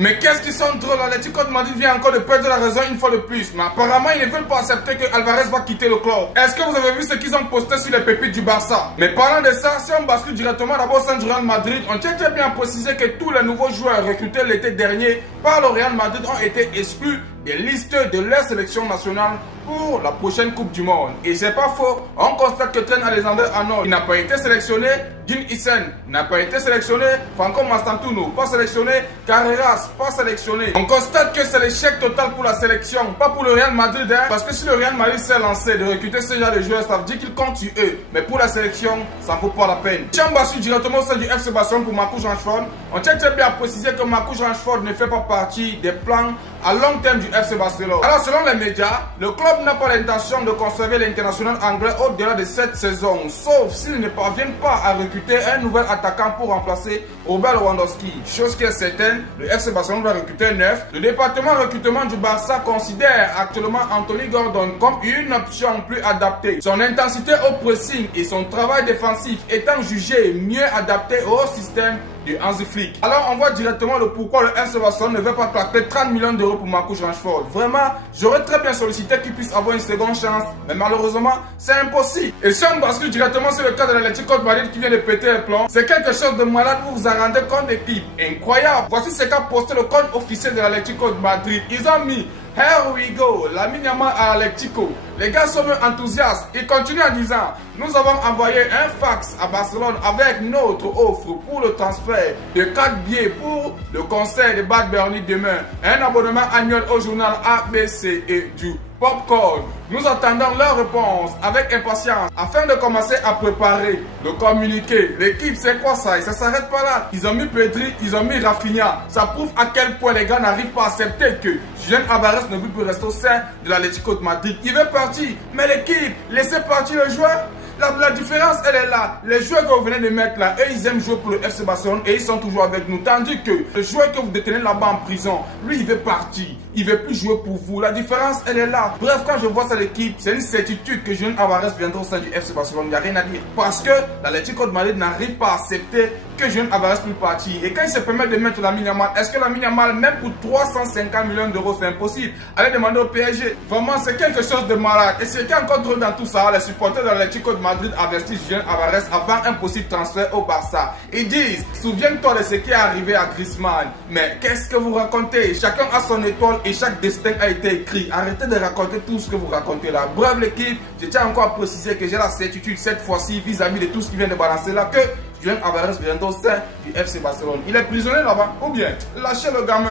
Mais qu'est-ce qu'ils sont drôles, l'Atlético de Madrid vient encore de perdre la raison une fois de plus. Mais apparemment, ils ne veulent pas accepter que Alvarez va quitter le club. Est-ce que vous avez vu ce qu'ils ont posté sur les pépites du Barça? Mais parlant de ça, si on bascule directement d'abord au sein du Real Madrid, on tient très bien à préciser que tous les nouveaux joueurs recrutés l'été dernier par le Real Madrid ont été exclus des listes de leur sélection nationale pour la prochaine Coupe du Monde. Et c'est pas faux, on constate que Trent Alexander-Arnold n'a pas été sélectionné, Jim Isen n'a pas été sélectionné, Franco Mastantuono pas sélectionné, Carreras pas sélectionné. On constate que c'est l'échec total pour la sélection, pas pour le Real Madrid, hein, parce que si le Real Madrid s'est lancé de recruter ce genre de joueurs, ça veut dire qu'il compte sur eux. Mais pour la sélection, ça ne vaut pas la peine. Si on bascule directement au sein du FC Barcelone pour Marcus Rashford, on tient très bien à préciser que Marcus Rashford ne fait pas partie des plans à long terme du FC Barcelone. Alors selon les médias, le club n'a pas l'intention de conserver l'international anglais au-delà de cette saison, sauf s'ils ne parviennent pas à recruter un nouvel attaquant pour remplacer Robert Lewandowski. Chose qui est certaine, le FC Barcelone va recruter un neuf. Le département recrutement du Barça considère actuellement Anthony Gordon comme une option plus adaptée. Son intensité au pressing et son travail défensif étant jugé mieux adapté au système de Hansi Flick. Alors on voit directement le pourquoi le FC Barcelone ne veut pas claquer 30 millions d'euros pour Marcus Rashford. Vraiment, j'aurais très bien sollicité qu'il puisse avoir une seconde chance, mais malheureusement, c'est impossible. Et si on bascule directement sur le cas de l'Atlético de Madrid qui vient de péter les plombs, c'est quelque chose de malade, vous vous en rendez compte d'équipe. Incroyable. Voici ce qu'a posté le compte officiel de l'Atlético de Madrid. Ils ont mis Here we go, Lamine Yamal à Atlético. Les gars sont enthousiastes. Ils continuent en disant: nous avons envoyé un fax à Barcelone avec notre offre pour le transfert de 4 billets pour le concert de Bad Bunny demain. Un abonnement annuel au journal ABC et du popcorn. Nous attendons leur réponse avec impatience afin de commencer à préparer le communiqué. L'équipe, c'est quoi ça? Et ça s'arrête pas là. Ils ont mis Pedri, ils ont mis Rafinha. Ça prouve à quel point les gars n'arrivent pas à accepter que Julián Alvarez ne veut plus rester au sein de l'Atlético de Madrid. Il veut partir. Mais l'équipe, laissez partir le joueur. La différence, elle est là. Les joueurs que vous venez de mettre là, eux, ils aiment jouer pour le FC Barcelone et ils sont toujours avec nous. Tandis que le joueur que vous détenez là-bas en prison, lui, il veut partir. Il veut plus jouer pour vous. La différence, elle est là. Bref, quand je vois ça, l'équipe, c'est une certitude que Julián Alvarez viendra au sein du FC Barcelone. Il n'y a rien à dire. Parce que l'Atlético de Madrid n'arrive pas à accepter que Julián Alvarez puisse partir. Et quand il se permet de mettre Lamine Yamal, est-ce que Lamine Yamal, même pour 350 millions d'euros, c'est impossible? Allez demander au PSG. Vraiment, c'est quelque chose de malade. Et c'est encore drôle dans tout ça, les supporters de l'Atlético de Madrid investissent Julián Alvarez avant un possible transfert au Barça. Ils disent: souviens-toi de ce qui est arrivé à Griezmann. Mais qu'est-ce que vous racontez? Chacun a son étoile et chaque destin a été écrit. Arrêtez de raconter tout ce que vous racontez là. Bref l'équipe, je tiens encore à préciser que j'ai la certitude cette fois-ci vis-à-vis de tout ce qui vient de balancer là que Julián Alvarez viendra au sein du FC Barcelone. Il est prisonnier là-bas ou bien lâchez le gamin.